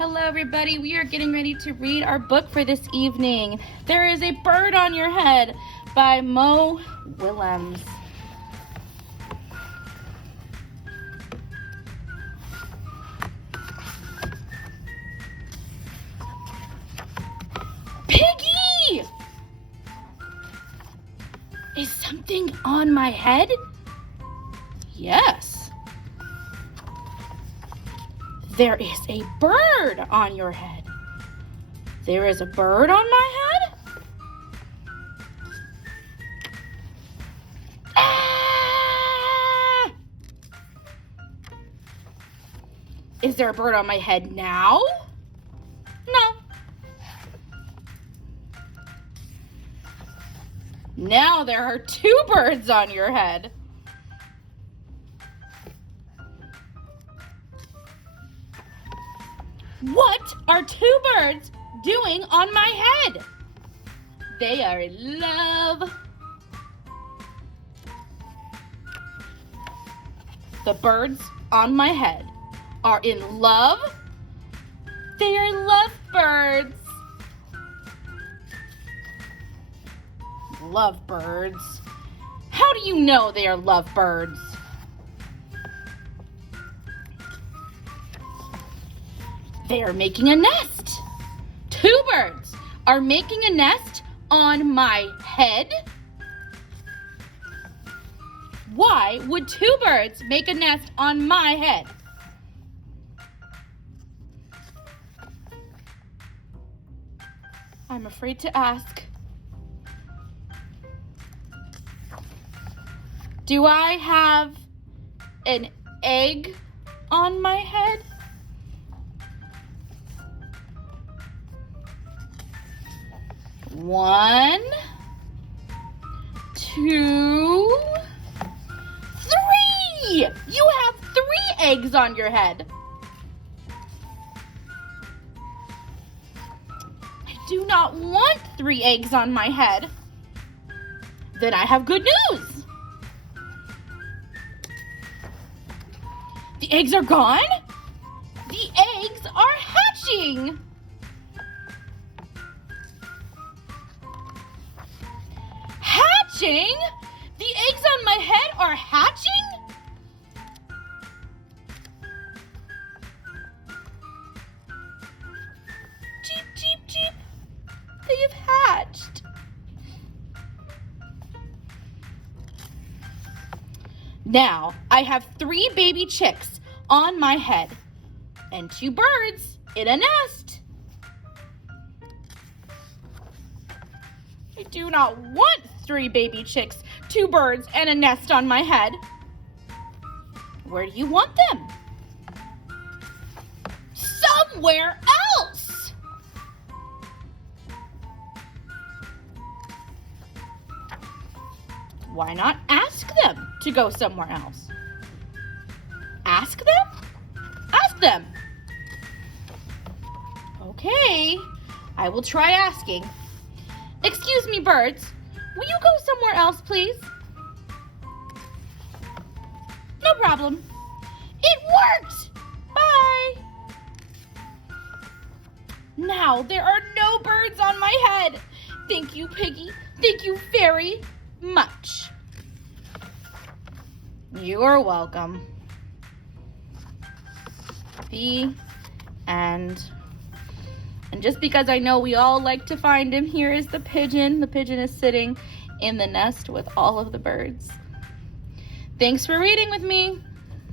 Hello everybody, we are getting ready to read our book for this evening. There is a Bird on Your Head by Mo Willems. Piggy! Is something on my head? Yes. There is a bird on your head. There is a bird on my head? Ah! Is there a bird on my head now? No. Now there are two birds on your head. What are two birds doing on my head? They are in love. The birds on my head are in love. They are lovebirds. Lovebirds. How do you know they are lovebirds? They are making a nest. Two birds are making a nest on my head. Why would two birds make a nest on my head? I'm afraid to ask. Do I have an egg on my head? One, two, three! You have 3 eggs on your head. I do not want 3 eggs on my head. Then I have good news. The eggs are gone. The eggs are hatching. Hatching? The eggs on my head are hatching? Cheep, cheep, cheep. They have hatched. Now, I have 3 baby chicks on my head and 2 birds in a nest. I do not want 3 baby chicks, 2 birds, and a nest on my head. Where do you want them? Somewhere else! Why not ask them to go somewhere else? Ask them? Ask them! Okay, I will try asking. Excuse me, birds. Will you go somewhere else, please? No problem. It worked! Bye! Now there are no birds on my head. Thank you, Piggy. Thank you very much. You are welcome. The end. And just because I know we all like to find him, here is the pigeon. The pigeon is sitting in the nest with all of the birds. Thanks for reading with me.